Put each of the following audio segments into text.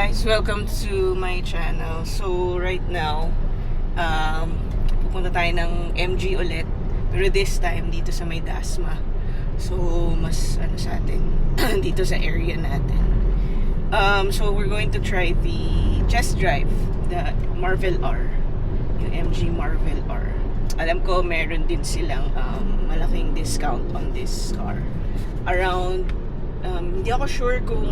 guys, welcome to my channel. So right now, pupunta tayo ng MG ulit, pero this time dito sa may Dasma. So mas ano sa atin dito sa area natin. So we're going to try the test drive, the Marvel R, yung MG Marvel R. Alam ko meron din silang malaking discount on this car. Around hindi ako sure kung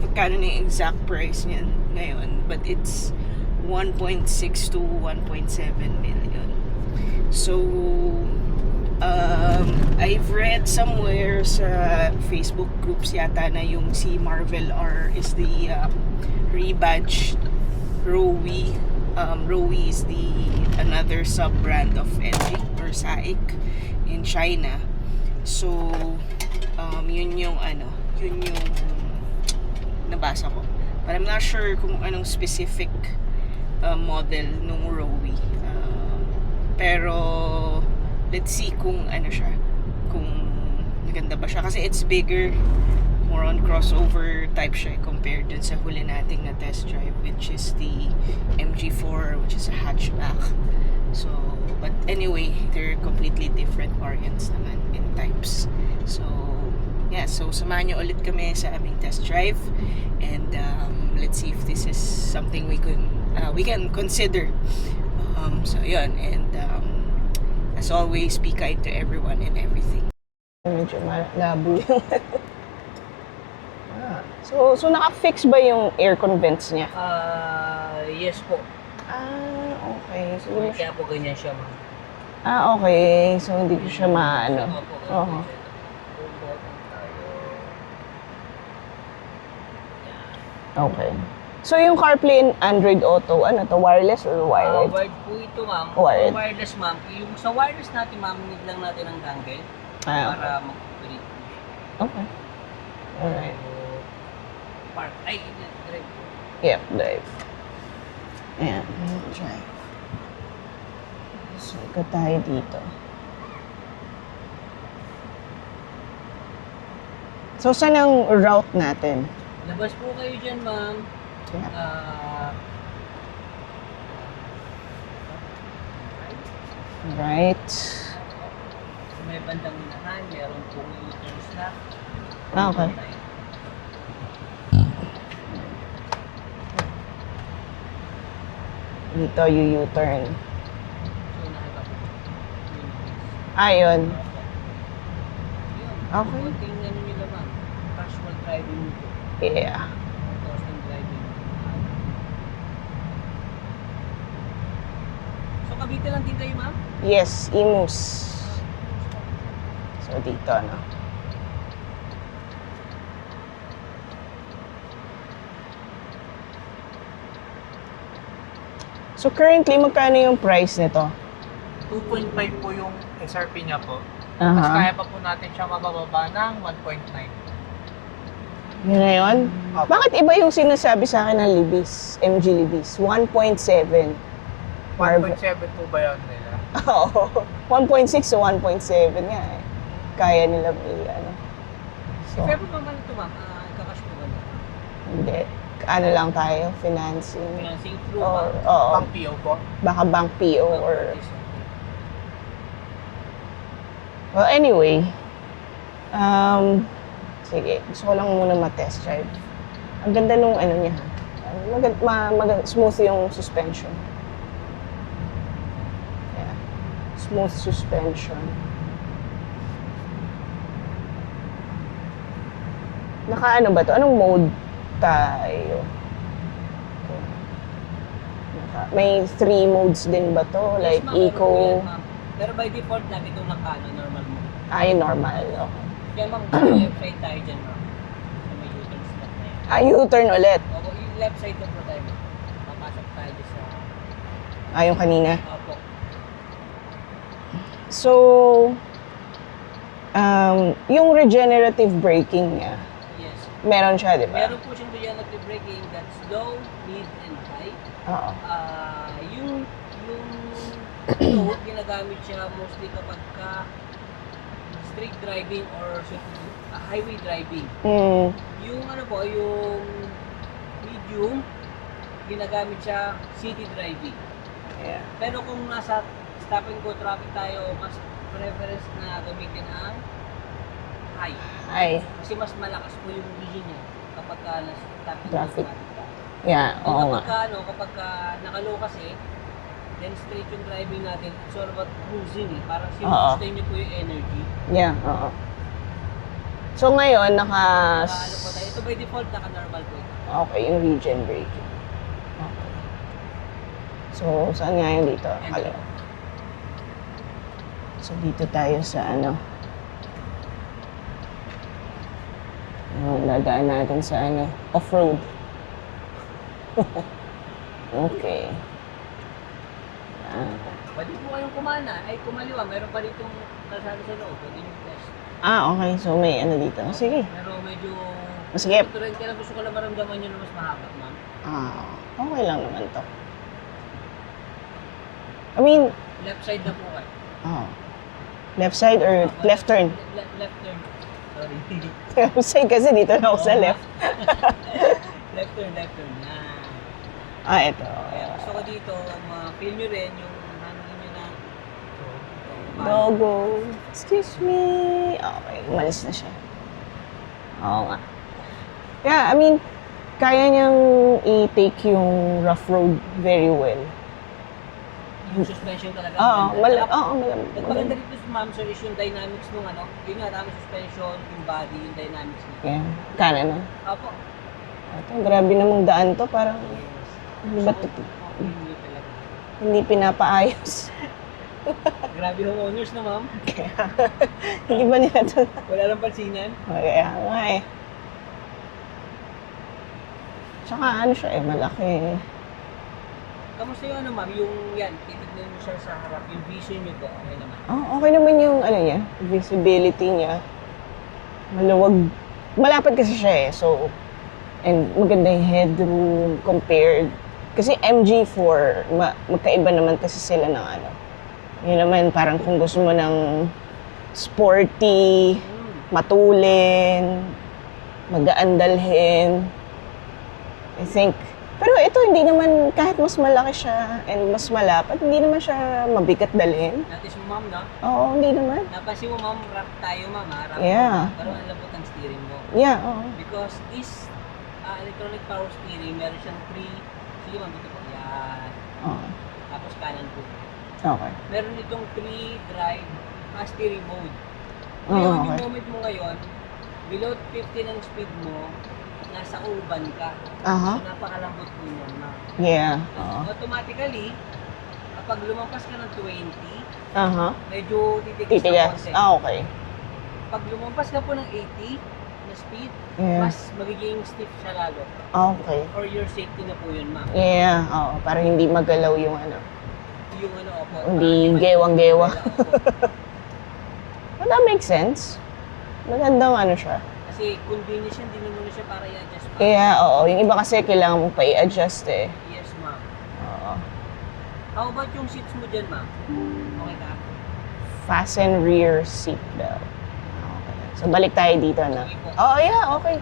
magkano na yung exact price niyan ngayon, but it's 1.6 to 1.7 million. So I've read somewhere sa Facebook groups yata na yung si Marvel R is the rebadged Rowe. Rowe is the another sub-brand of MG or SAIC in China. So yun yung nabasa ko. But I'm not sure kung anong specific model nung Rowe. Pero let's see kung ano siya, kung maganda ba siya, kasi it's bigger, more on crossover type siya compared dun sa huli nating na test drive, which is the MG4, which is a hatchback. So but anyway, they're completely different variants naman in types. So yeah, so samahan nyo ulit kami sa aming test drive, and let's see if this is something we can consider. So yun, and as always, be kind to everyone and everything. Medyo malabo yung so naka-fix ba yung aircon vents niya? Yes po. Okay. So, Kaya po ganyan siya, ma'am. Okay. So hindi ko siya maano. Oo. Okay. So yung CarPlay and Android Auto, ano to, wireless or wired? Wired po ito, ma'am. Wired. Wireless, ma'am. Yung sa wireless natin, ma'am, need lang natin ang dongle para mag-operate. Okay. Alright. Park. Ay, drive po. Yep, drive. Ayan, drive. So, ikot tayo dito. So, saan ang route natin? Labas po kayo dyan, ma'am. Yeah. Right. So, may bandang unahan, meron po U-turn slot. Okay. Dito, U-turn. So, nakita po. Ayun. Okay. Okay. Konting ano nila, ma'am. Casual driving po. Yeah. Custom driving. So, Cavite lang din kayo, ma'am? Yes, Imus. So, dito, no? So, currently, magkano yung price nito? 2.5 po yung SRP niya po. Mas kaya pa po natin siya mabababa ng 1.9. Yun na yun? Opo. Bakit iba yung sinasabi sa akin ng Libis, MG Libis? 1.7. 1.7 po ba yun nila? Oo. 1.6 to 1.7 nga eh. Kaya nila ano. So, If ever pa man ito, ma'am, kakash po ba na? hindi. Ano lang tayo, financing. Financing through Or, bank. oo. Pang PO po. Baka bank PO or... Well, anyway. Sige. Gusto ko lang muna ma-test drive. Ang ganda nung ano niya. Smooth yung suspension. Yeah. Smooth suspension. Naka-ano ba to? Anong mode tayo? May 3 modes din ba to? Like eco? Pero by default, lagi itong normal mo. Ay, normal. Okay. Kaya ma'am, left side tayo dyan, ma'am. Sa may U-turn slot na yan. U-turn ulit. Opo, yung left side na po tayo. Papasok tayo dyan sa... Yung kanina. Opo. So, yung regenerative braking niya, Yes. meron siya, di ba? Meron po siyang regenerative braking that's low, mid, and high. Oo. Yung load, ginagamit siya mostly kapag street driving or highway driving. Mm. Yung ano po, yung medium, ginagamit siya city driving. Yeah. Pero kung nasa stop and go traffic tayo, mas preference na gamitin ang high. Ay, Kasi mas malakas po yung vision niya kapag nasa stop and go Traffic. traffic tayo. yeah, So, oo nga. kapag naka-low kasi, then straight yung driving natin, it's all about cruising eh. Parang sinustain niyo po yung energy. Yeah, oo. So ngayon, Ano po tayo? Ito by default, naka-normal po ito. Okay, yung regen braking. Okay. So, saan nga yun dito? Kaliwa. So, dito tayo sa ano. Dadaan natin sa ano, off-road. Okay. Pwede po kayong kumaliwa. Meron pa ditong kalsada sa loob. Pwede nyo test. Okay. So, may ano dito. Sige. Pero medyo... Sige. Ito rin, kaya gusto ko lang maramdaman nyo na mas mahaba, ma'am. Okay lang naman to. I mean, Left side na po kayo. left side or left turn? Left turn. Sorry. Left side kasi dito na ako sa left. Left turn. Ito. Kaya gusto ko dito, ma-feel nyo rin yung hangin nyo na Dogo. Excuse me. Okay, umalis na siya. Oo nga. Yeah, I mean, kaya niyang i-take yung rough road very well. yung suspension talaga. Malamig. Nagpaganda dito sa ma'am sir is yung dynamics nung ano, yun nga dami suspension, yung body, yung dynamics niya. Yeah, kanan na. Opo. Ito, grabe namang daan to. Parang, hindi ba ito? Hindi talaga. Hindi pinapaayos. Grabe yung owners na ma'am. Kaya, hindi ba nila ito? Wala lang pansinan. Kaya nga eh. Tsaka ano siya malaki. Kamusta yung ano ma'am, yung yan, titignan mo siya sa harap, yung vision niyo po, okay naman. Okay naman yung ano niya, visibility niya. Maluwag. Malapad kasi siya eh. So, and maganda yung headroom compared. Kasi MG4, magkaiba naman kasi sila ng ano. Yun naman, parang kung gusto mo ng sporty, matulin, magaan dalhin. I think. Pero ito, hindi naman, kahit mas malaki siya and mas malapad, hindi naman siya mabigat dalhin. Natis mo ma'am, no? Oo, hindi naman. Napansin mo ma'am, rap tayo ma'am, ha? Rap Yeah. mo, pero ang lambot ang steering mo. Yeah, oo. Because this electronic power steering, meron siyang 3, sige ma'am, dito po, yan. Oo. Tapos kanan po. Okay. Meron itong 3 drive steering mode. Oo, Ngayon, okay. yung moment mo ngayon, below 50 ng speed mo, nasa urban ka. Aha. So, napakalambot po yun, ma'am. Yeah. Oo. Automatically, kapag lumampas ka ng 20, Aha. medyo titigas ng Titigas. konti. Okay. Pag lumampas ka po ng 80 na speed, Yeah. mas magiging stiff siya lalo. Okay. For your safety na po yun, ma'am. Yeah, oo. Para hindi magalaw yung ano. Yung ano, opo. Hindi gewang-gewa. Well, that makes sense. Magandang ano siya. Kasi convenience yun, din mo na siya para i-adjust, ma'am. Kaya, oo. Yung iba kasi kailangan mo pa i-adjust eh. Yes, ma'am. Oo. How about yung seats mo dyan, ma'am? Okay ka? Fasten rear seat belt. Okay. So, balik tayo dito na. Okay po. Oo, yeah, okay.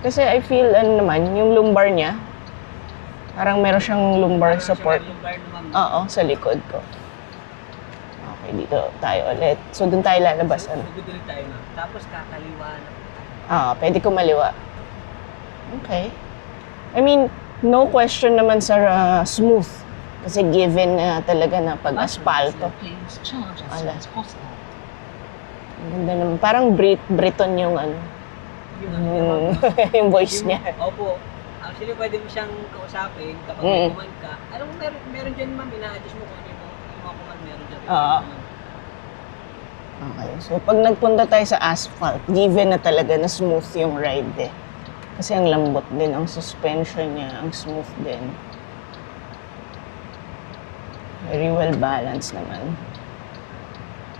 Kasi I feel, ano naman, yung lumbar niya, parang meron siyang lumbar Meron siya support. lumbar na, ma'am. Oo, sa likod ko. Okay, dito tayo ulit. So, dun tayo lalabas. Ano? Sugod ulit tayo, ma'am. Tapos kakaliwa na po tayo. Pwede ko maliwa. Okay. I mean, no question naman sa smooth. Kasi given na talaga na pag-aspalto. Ala. Ang ganda naman. Parang Briton yung ano. Yung ano niya, ma'am. Yung voice niya. Opo. Actually, pwede mo siyang kausapin kapag Mm. may command ka. Alam mo, meron dyan, ma'am, ina-adjust mo kung ano yung mga command meron dyan. Oo. Okay. So, pag nagpunta tayo sa asphalt, given na talaga na smooth yung ride eh. Kasi ang lambot din, ang suspension niya, ang smooth din. Very well balanced naman.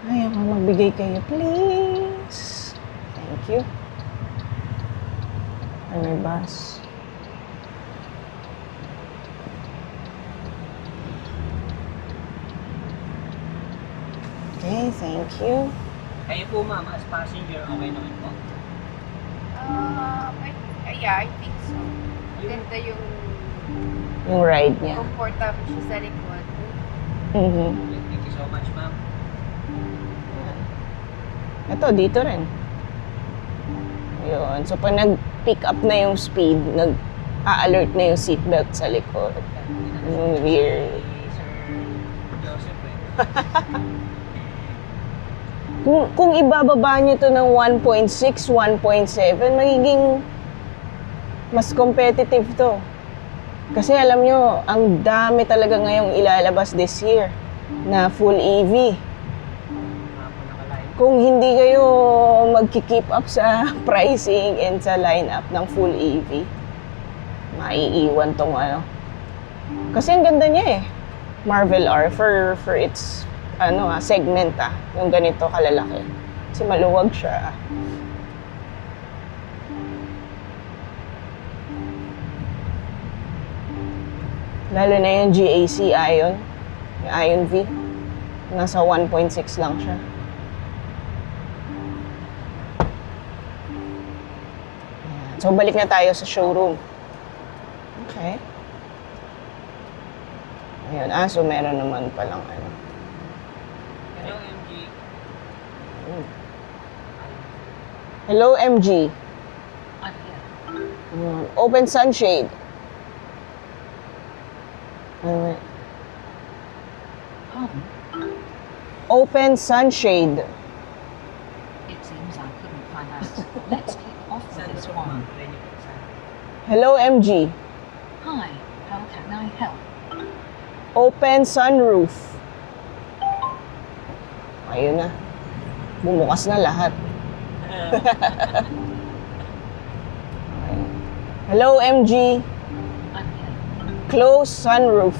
Ay, ako magbigay kayo, please. Thank you. Ay, may bus. Okay, thank you. Kayo po, ma'am, as passenger, okay naman po? Yeah, I think so. Ganda yung Yung ride niya. comfortable siya sa likod. Mhm. Thank you so much, ma'am. Ito, dito rin. Ayun. So, pag nag-pick up na yung speed, nag-a-alert na yung seatbelt sa likod. Yung rear. Sir Joseph eh. Kung ibababa nyo to ng 1.6, 1.7, magiging mas competitive to. Kasi alam nyo, ang dami talaga ngayong ilalabas this year na full EV. Kung hindi kayo magki-keep up sa pricing and sa lineup ng full EV, maiiwan tong ano. Kasi ang ganda niya eh. Marvel R for its segment yung ganito kalalaki. Kasi maluwag siya. Lalo na yung GAC Ion, yung Ion V. Nasa 1.6 lang siya. Ayan. So, balik na tayo sa showroom. Okay. Ayun. So meron naman palang ano. Hello, MG. Hello, MG. Ano yan? Open sunshade. Open sunshade. It seems I couldn't find out. Let's kick off with Saan this po, ma'am? one. Pwede po saan? Hello, MG. Hi, how can I help? Open sunroof. Ayun na. Bumukas na lahat. Okay. Hello, MG. I'm here. Close sunroof.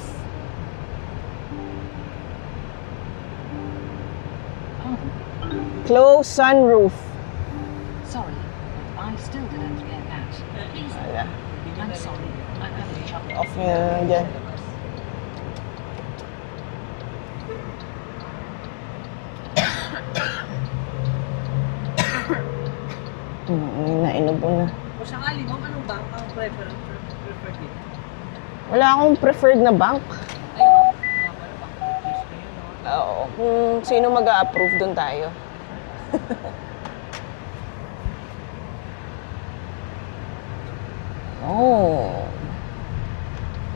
Pardon? Close sunroof. Sorry, but I still didn't get that. Please, Wala. I'm sorry. I'm having trouble. Off nyo na lang dyan. Nainubo na. Kung sakali, ma'am, anong bank ang preferred dito? Wala akong preferred na bank. Ayun, mga pala bank purchase kayo, no? Oo. Kung sino mag-a-approve, doon tayo. Oh.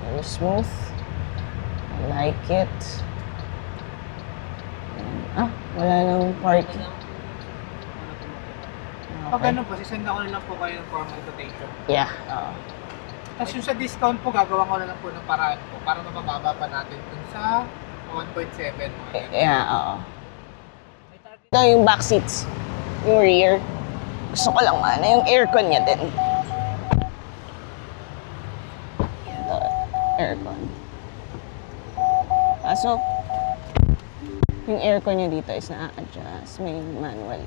Very smooth. I like it. Wala nang parking. Pag ano po, sisend ako na lang po kayo ng formal quotation. Yeah. Oo. Tapos yung sa discount po, gagawa ko na lang po ng paraan po para mabababa pa natin dun sa 1.7. Yeah, oo. Ito yung back seats. Yung rear. Gusto ko lang mana yung aircon niya din. Ito, aircon. Kaso, yung aircon niya dito is na-adjust. May manual,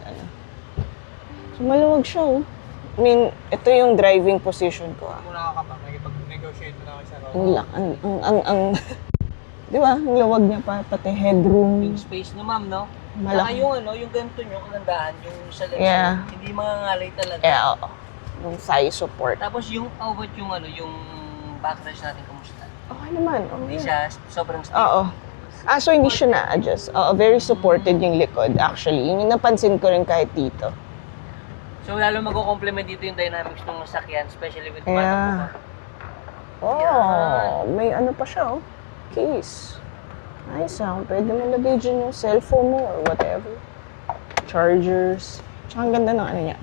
So, maluwag siya, oh. I mean, ito yung driving position ko, Kung nakakapa, makikipag-negotiate mo na ako sa road. ang di ba? Ang lawag niya pa, pati headroom. Yung space na, ma'am, no? Malaki. Saka yung ganito nyo, kagandahan, yung sa legs, Yeah. hindi mangangalay talaga. Oo. Yung thigh support. Tapos yung about yung backlash natin, kamusta? Okay naman. Hindi Okay. siya sobrang stiff. Oo. So hindi siya na-adjust. Very supported yung likod, actually. Yun yung napansin ko rin kahit dito. So lalo mag-complement dito yung dynamics ng sasakyan, especially with Yeah. Yan. May ano pa siya, oh. Case. Nice, Pwede mo lagay dyan yung cellphone mo or whatever. Chargers. Tsaka ang ganda ng ano niya.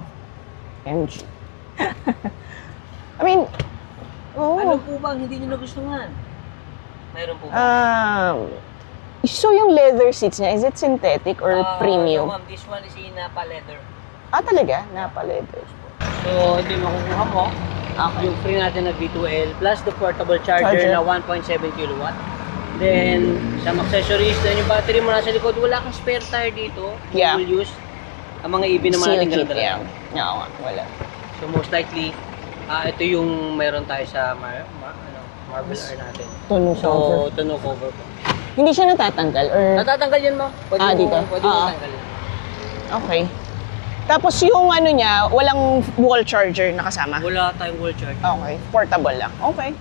MG. I mean, Ano po ba ang hindi nyo nagustuhan? Mayroon po ba? So yung leather seats niya, is it synthetic or premium? No, ma'am, this one is in Napa leather. Talaga? Napa leather. So, ito yung makukuha mo. Okay. Yung free natin na V2L plus the portable charger na 1.7 kilowatt. Then, some accessories. Then, yung battery mo nasa likod. Wala kang spare tire dito. Yeah. You will use ang mga EV naman natin Seal kit, ganun yeah. talaga. Oo nga, wala. So, most likely, ito yung meron tayo sa Marvel R natin. Tunog cover. So, tunog cover po. Hindi siya natatanggal or... Natatanggal yan mo. Pwede mo dito? Pwede mo Oo. tanggalin. Okay. Tapos yung ano niya, walang wall charger na kasama. Wala tayong wall charger. Okay, portable lang. Okay.